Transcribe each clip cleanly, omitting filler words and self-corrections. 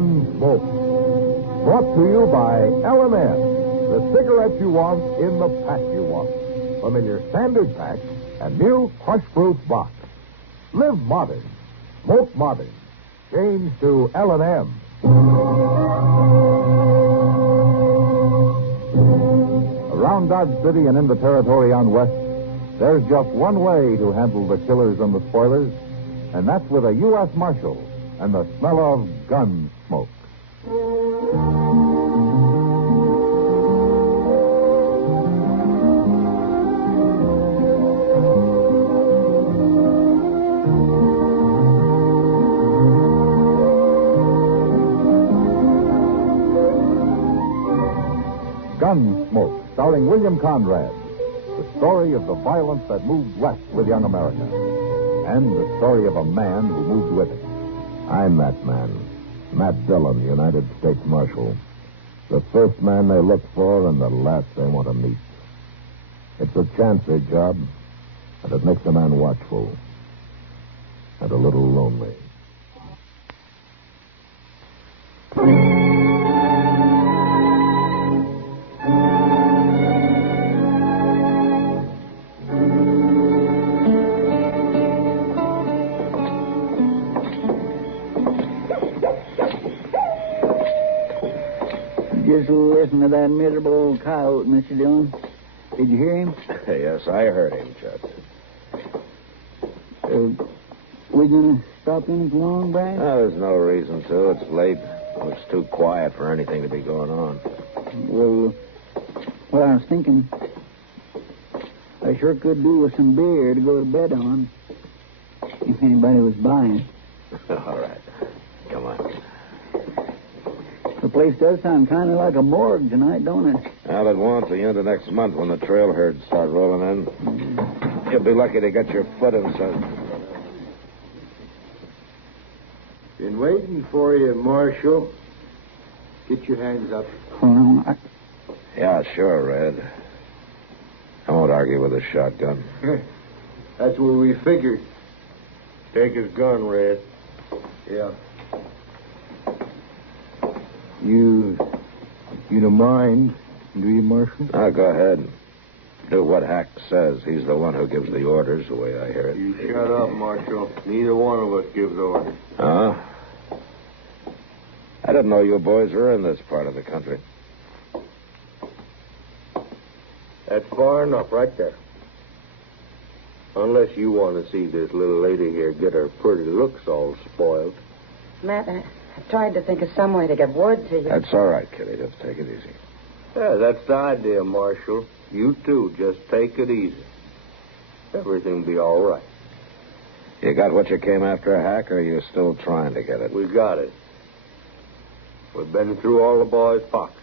Gunsmoke. Brought to you by L&M, the cigarette you want in the pack you want. Familiar standard pack and new crush-proof box. Live modern. Smoke modern. Change to L&M. Around Dodge City and in the territory on West, there's just one way to handle the killers and the spoilers, and that's with a U.S. Marshal and the smell of gun smoke. Gunsmoke, starring William Conrad. The story of the violence that moved west with young America. And the story of a man who moved with it. I'm that man. Matt Dillon, United States Marshal. The first man they look for and the last they want to meet. It's a chancy job, and it makes a man watchful. And a little lonely. Just listen to that miserable old coyote, Mr. Dillon. Did you hear him? Yes, I heard him, Judge. We gonna stop in for long, Brian? No, there's no reason to. It's late. It's too quiet for anything to be going on. Well, what I was thinking, I sure could do with some beer to go to bed on, if anybody was buying. All right. Come on. The place does sound kind of like a morgue tonight, don't it? Well, it won't till the end of next month when the trail herds start rolling in. You'll be lucky to get your foot inside. Been waiting for you, Marshal. Get your hands up. Well, Yeah, sure, Red. I won't argue with a shotgun. That's what we figured. Take his gun, Red. Yeah. You don't mind, do you, Marshal? Now, go ahead. Do what Hack says. He's the one who gives the orders, the way I hear it. You shut up, Marshal. Neither one of us gives orders. Huh? I didn't know you boys were in this part of the country. That's far enough right there. Unless you want to see this little lady here get her pretty looks all spoiled. Matt, I tried to think of some way to get word to you. That's all right, Kitty. Just take it easy. Yeah, that's the idea, Marshal. You too, just take it easy. Everything'll be all right. You got what you came after, Hack, or are you still trying to get it? We got it. We've been through all the boys' pockets,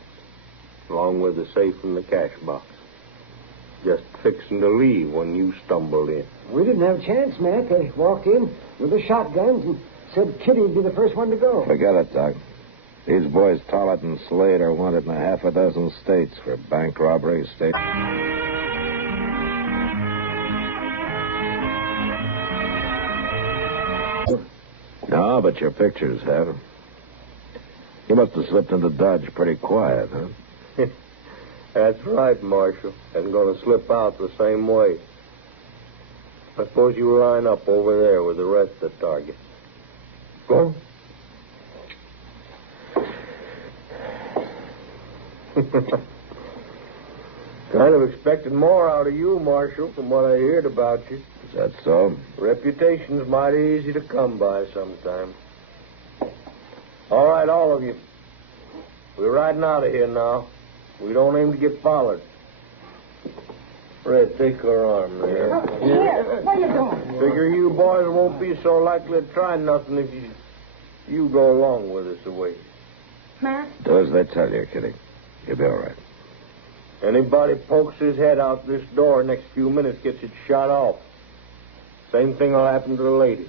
along with the safe and the cash box. Just fixing to leave when you stumbled in. We didn't have a chance, Matt. They walked in with the shotguns and said Kitty'd be the first one to go. Forget it, Doc. These boys, Tollett and Slade, are wanted in 6 states for bank robbery, state... No, but your pictures have. You must have slipped into Dodge pretty quiet, huh? That's right, Marshal. And going to slip out the same way. I suppose you line up over there with the rest of the targets. Go. Kind of expected more out of you, Marshal, from what I heard about you. Is that so? Reputation's mighty easy to come by sometimes. All right, all of you. We're riding out of here now. We don't aim to get followed. Red, take her arm there. Here, where you going? Figure you boys won't be so likely to try nothing if you go along with us away. Matt? Do as they tell you, Kitty. You'll be all right. Anybody pokes his head out this door next few minutes gets it shot off. Same thing will happen to the lady.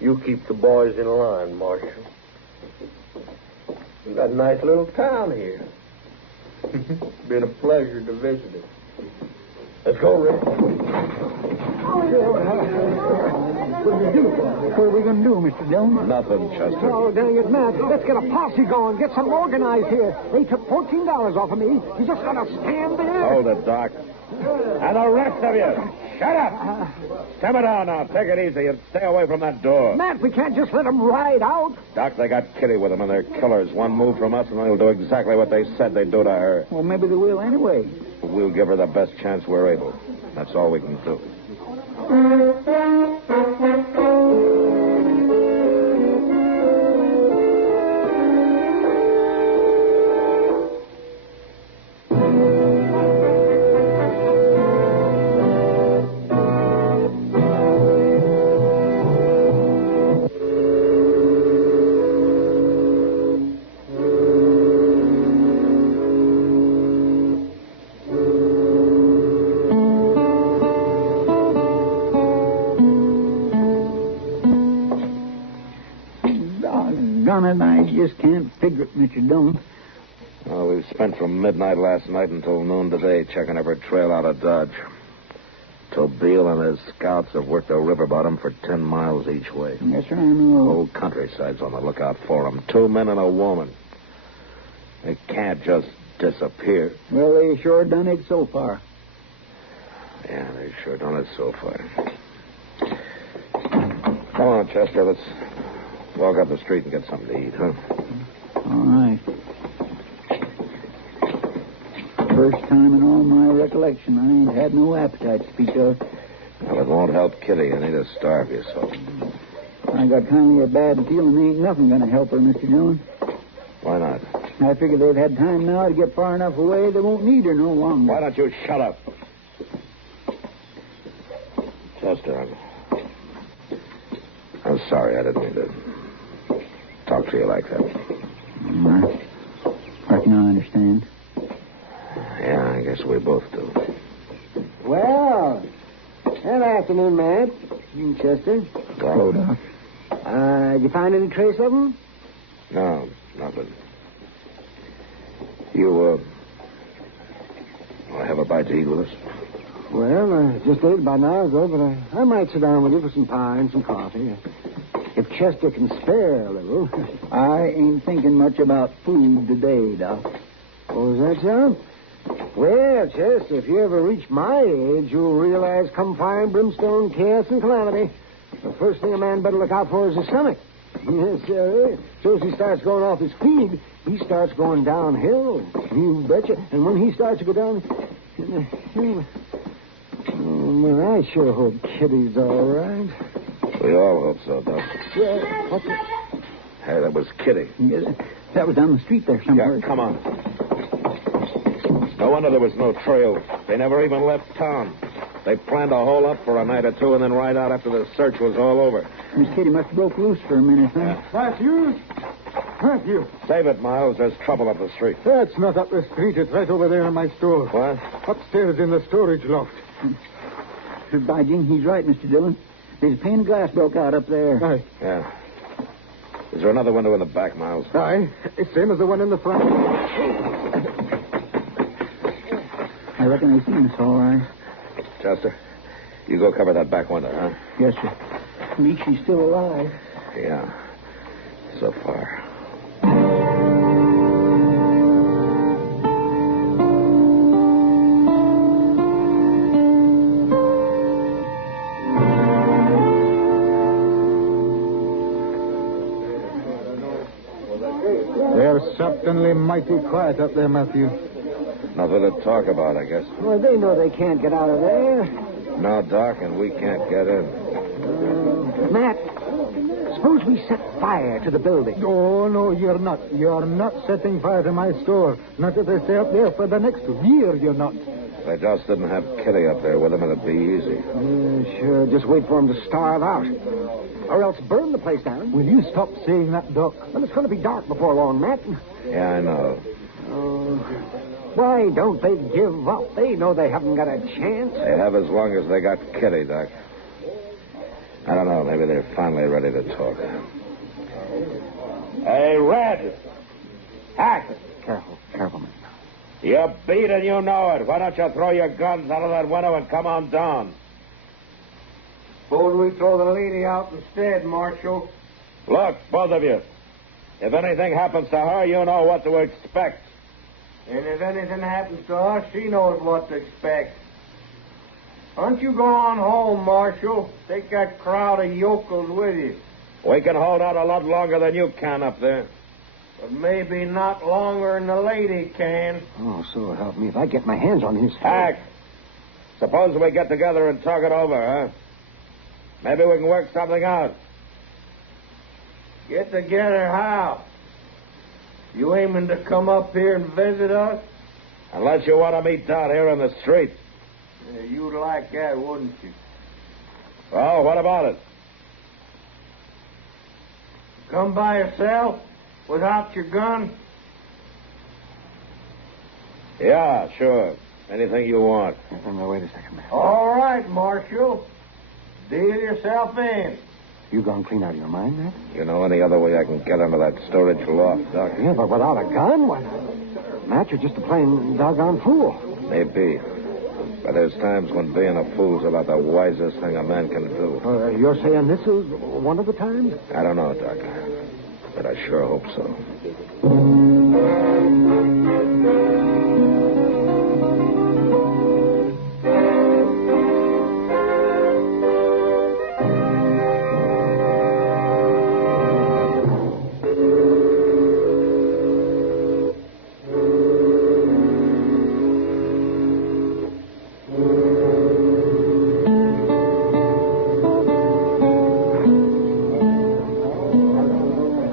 You keep the boys in line, Marshal. We got a nice little town here. Been a pleasure to visit it. Let's go, Rick. What are we going to do, Mr. Dillon? Nothing, Chester. Oh, dang it, Matt. Let's get a posse going. Get something organized here. They took $14 off of me. He's just going to stand there. Hold it, Doc. And the rest of you, shut up. Simmer down now. Take it easy and stay away from that door. Matt, we can't just let them ride out. Doc, they got Kitty with them, and they're killers. One move from us, and they'll do exactly what they said they'd do to her. Well, maybe they will anyway. We'll give her the best chance we're able. That's all we can do. And I just can't figure it, Mr. Dillon. Well, we've spent from midnight last night until noon today checking every trail out of Dodge. Beale and his scouts have worked the river bottom for 10 miles each way. Yes, sir, I know. The whole countryside's on the lookout for them. 2 men and a woman. They can't just disappear. Well, they sure done it so far. Yeah, they've sure done it so far. Come on, Chester, let's walk up the street and get something to eat, huh? All right. First time in all my recollection, I ain't had no appetite to speak of. Well, it won't help Kitty. You need to starve yourself. I got kind of a bad feeling ain't nothing going to help her, Mr. Dillon. Why not? I figure they've had time now to get far enough away they won't need her no longer. Why don't you shut up? Chester, I'm sorry. I didn't mean to talk to you like that. I reckon I understand. Yeah, I guess we both do. Well, good afternoon, Matt. Chester. Hello, Doc. Did you find any trace of them? No, nothing. You, have a bite to eat with us? Well, I just ate about an hour ago, but I might sit down with you for some pie and some coffee. If Chester can spare a little. I ain't thinking much about food today, Doc. Oh, is that so? Well, Chester, if you ever reach my age, you'll realize come fire and brimstone, chaos and calamity, the first thing a man better look out for is his stomach. Yes, sir. So as he starts going off his feed, he starts going downhill. You betcha. And when he starts to go down... man, I sure hope Kitty's all right. We all hope so, Doc. Yeah, what's it? Hey, that was Kitty. Yeah, that was down the street there somewhere. Yeah, come on. No wonder there was no trail. They never even left town. They planned to hole up for a night or two and then ride out after the search was all over. Miss Kitty must have broke loose for a minute, huh? Yeah. Matthews? Matthew. Save it, Miles. There's trouble up the street. That's not up the street. It's right over there in my store. What? Upstairs in the storage loft. By Jing, he's right, Mr. Dillon. There's a pane of glass broke out up there. Aye. Yeah. Is there another window in the back, Miles? Aye. It's same as the one in the front. I reckon they seen us all right. Chester, you go cover that back window, huh? Yes, sir. At least she's still alive. Yeah. So far. They're certainly mighty quiet up there, Matthew. Nothing to talk about, I guess. Well, they know they can't get out of there. No, Doc, and we can't get in. Matt, suppose we set fire to the building. Oh, no, you're not. You're not setting fire to my store. Not if they stay up there for the next year, you're not. They just didn't have Kitty up there with them, it'd be easy. Sure. Just wait for them to starve out. Or else burn the place down. Will you stop saying that, Doc? Well, it's going to be dark before long, Matt. Yeah, I know. Why don't they give up? They know they haven't got a chance. They have as long as they got Kitty, Doc. I don't know. Maybe they're finally ready to talk. Hey, Red! Hack! Careful, man. You're beat and you know it. Why don't you throw your guns out of that window and come on down? Suppose we throw the lady out instead, Marshal. Look, both of you. If anything happens to her, you know what to expect. And if anything happens to us, she knows what to expect. Why don't you go on home, Marshal? Take that crowd of yokels with you. We can hold out a lot longer than you can up there. But maybe not longer than the lady can. Oh, so help me if I get my hands on his Hack, suppose we get together and talk it over, huh? Maybe we can work something out. Get together how? You aiming to come up here and visit us? Unless you want to meet down here in the street. Yeah, you'd like that, wouldn't you? Well, what about it? Come by yourself? Without your gun? Yeah, sure. Anything you want. Now, wait a second, man. All right, Marshal. Deal yourself in. You gone clean out of your mind, man? You know any other way I can get into that storage loft, Doc? Yeah, but without a gun? Why, Matt, you're just a plain doggone fool. Maybe. But there's times when being a fool's about the wisest thing a man can do. You're saying this is one of the times? I don't know, Doc. But I sure hope so.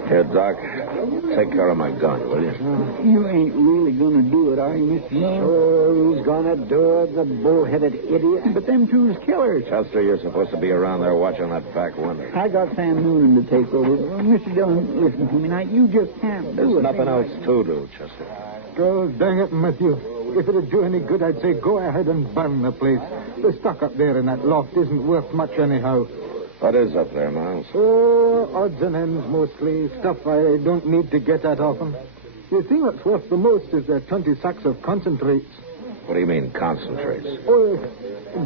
Here, Doc. Take care of my gun, will you? You ain't really gonna do it, are you, Mr. Dillon? Sure, who's gonna do it? The bull-headed idiot. But them two's killers. Chester, you're supposed to be around there watching that back window. I got Sam Noonan to take over. Mr. Dillon, listen to me now. You just can't do There's it. nothing else to do, Chester. Oh, dang it, Matthew. If it'd do any good, I'd say go ahead and burn the place. The stock up there in that loft isn't worth much anyhow. What is up there, Miles? Oh, odds and ends mostly. Stuff I don't need to get at often. The thing that's worth the most is the 20 sacks of concentrates. What do you mean, concentrates? Oh,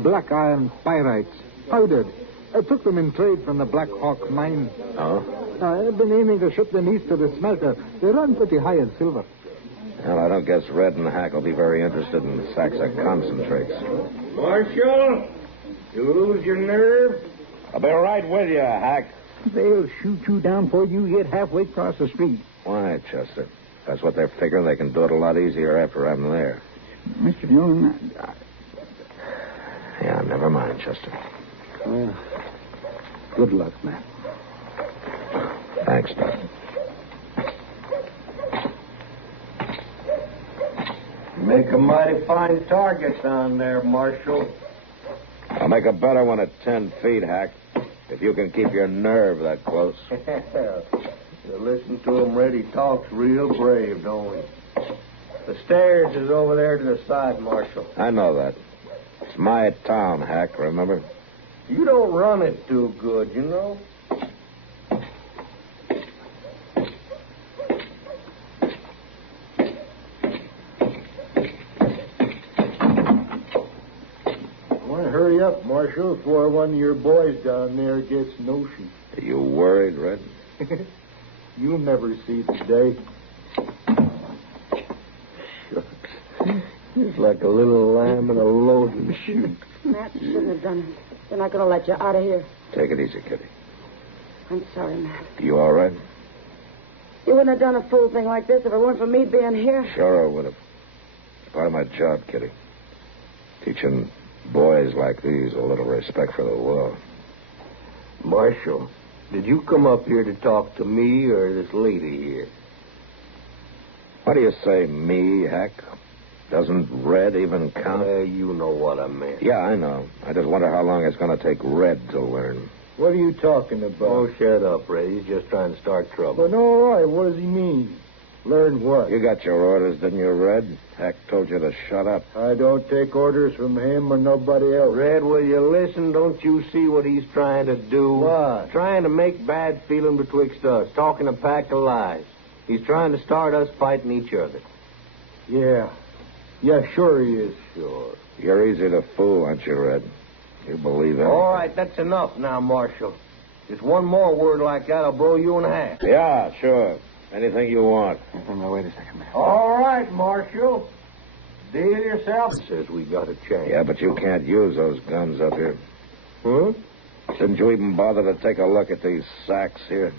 black iron pyrites. Powdered. I took them in trade from the Black Hawk mine. Oh? I've been aiming to ship them east to the smelter. They run pretty high in silver. Well, I don't guess Red and Hack will be very interested in sacks of concentrates. Marshal, you lose your nerve? I'll be right with you, Hack. They'll shoot you down before you get halfway across the street. Why, Chester? If that's what they're figuring, they can do it a lot easier after I'm there. Mr. Dillon, Yeah, never mind, Chester. Well, good luck, Matt. Thanks, Doc. Make a mighty fine target down there, Marshal. I'll make a better one at 10 feet, Hack. If you can keep your nerve that close. You listen to him, Red. He talks real brave, don't he? The stairs is over there to the side, Marshal. I know that. It's my town, Hack, remember? You don't run it too good, you know. Hurry up, Marshal, before one of your boys down there gets notion. Are you worried, Red? You'll never see the day. Shucks. He's like a little lamb in a loaded chute. Matt shouldn't have done it. They're not going to let you out of here. Take it easy, Kitty. I'm sorry, Matt. You all right? You wouldn't have done a fool thing like this if it weren't for me being here. Sure I would have. It's part of my job, Kitty. Teaching boys like these a little respect for the law. Marshal, did you come up here to talk to me or this lady here? What do you say, me, Hack? Doesn't Red even count? You know what I meant. Yeah, I know. I just wonder how long it's going to take Red to learn. What are you talking about? Oh, shut up, Red. He's just trying to start trouble. Well, all right. What does he mean? Learn what? You got your orders, didn't you, Red? Hack told you to shut up. I don't take orders from him or nobody else. Red, will you listen? Don't you see what he's trying to do? What? Trying to make bad feeling betwixt us, talking a pack of lies. He's trying to start us fighting each other. Yeah. Yeah, sure he is. Sure. You're easy to fool, aren't you, Red? You believe anything. All right, that's enough now, Marshal. Just one more word like that, I'll blow you in half. Yeah, sure. Anything you want. Now, wait a second, man. All right, Marshal. Deal yourself. Says we got a chance. Yeah, but you can't use those guns up here. Huh? Didn't you even bother to take a look at these sacks here?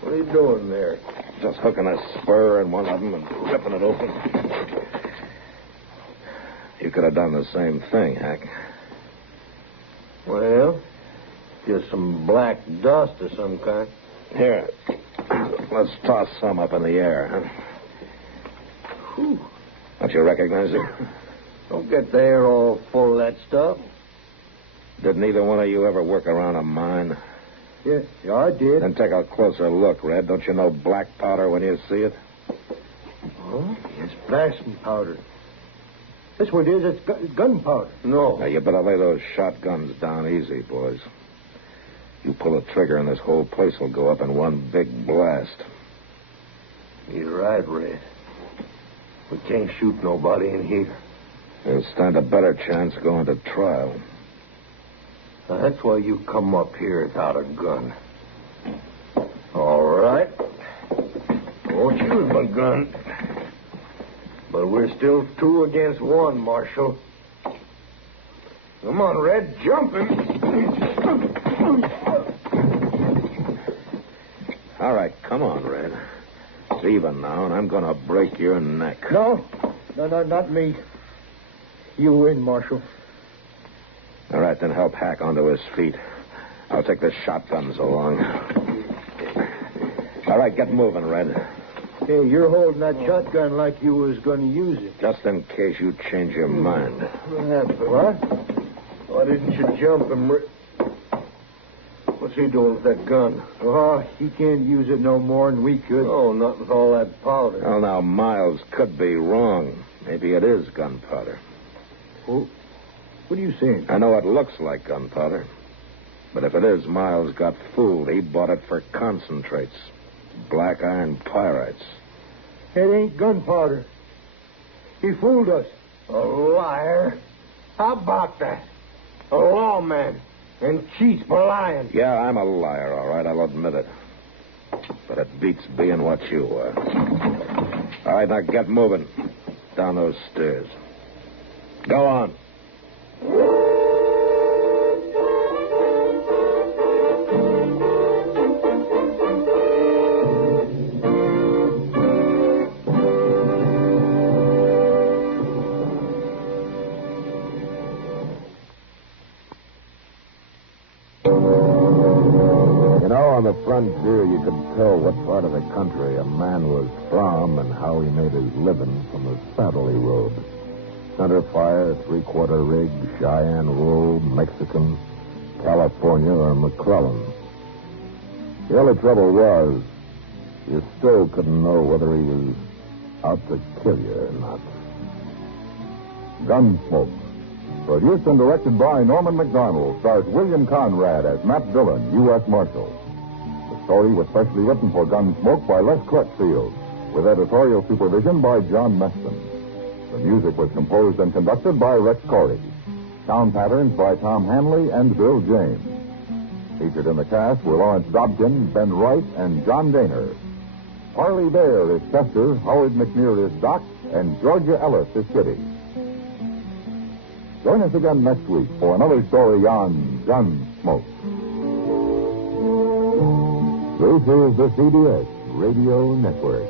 What are you doing there? Just hooking a spur in one of them and ripping it open. You could have done the same thing, Hack. Well, just some black dust of some kind. Here, let's toss some up in the air, huh? Whew. Don't you recognize it? Don't get the air all full of that stuff. Didn't either one of you ever work around a mine? Yeah, I did. Then take a closer look, Red. Don't you know black powder when you see it? Oh, it's blasting powder. That's what it is. It's gunpowder. No. Now, you better lay those shotguns down easy, boys. You pull a trigger and this whole place will go up in one big blast. You're right, Red. We can't shoot nobody in here. You'll stand a better chance going to trial. Now, that's why you come up here without a gun. All right. I won't use my gun. But we're still 2 against 1, Marshal. Come on, Red, jump him. All right, come on, Red. It's even now, and I'm going to break your neck. No, not me. You win, Marshal. All right, then help Hack onto his feet. I'll take the shotguns along. All right, get moving, Red. Hey, you're holding that shotgun like you was going to use it. Just in case you change your mind. What? Why didn't you jump him? What's he doing with that gun? Oh, he can't use it no more than we could. Oh, not with all that powder. Well, now, Miles could be wrong. Maybe it is gunpowder. Oh, what are you saying? I know it looks like gunpowder. But if it is, Miles got fooled. He bought it for concentrates. Black iron pyrites. It ain't gunpowder. He fooled us. A liar? How about that? A lawman and cheats for lying. Yeah, I'm a liar, all right. I'll admit it. But it beats being what you are. All right, now get moving. Down those stairs. Go on. On the frontier, you could tell what part of the country a man was from and how he made his living from the saddle he rode. Center fire, 3/4 rig, Cheyenne wool, Mexican, California, or McClellan. The only trouble was, you still couldn't know whether he was out to kill you or not. Gunsmoke. Produced and directed by Norman Macdonnell, stars William Conrad as Matt Dillon, U.S. Marshal. The story was specially written for Gunsmoke by Les Crutchfield, with editorial supervision by John Meston. The music was composed and conducted by Rex Corey. Sound patterns by Tom Hanley and Bill James. Featured in the cast were Lawrence Dobkin, Ben Wright, and John Daner. Harley Bear is Chester, Howard McNear is Doc, and Georgia Ellis is Kitty. Join us again next week for another story on Gunsmoke. This is the CBS Radio Network.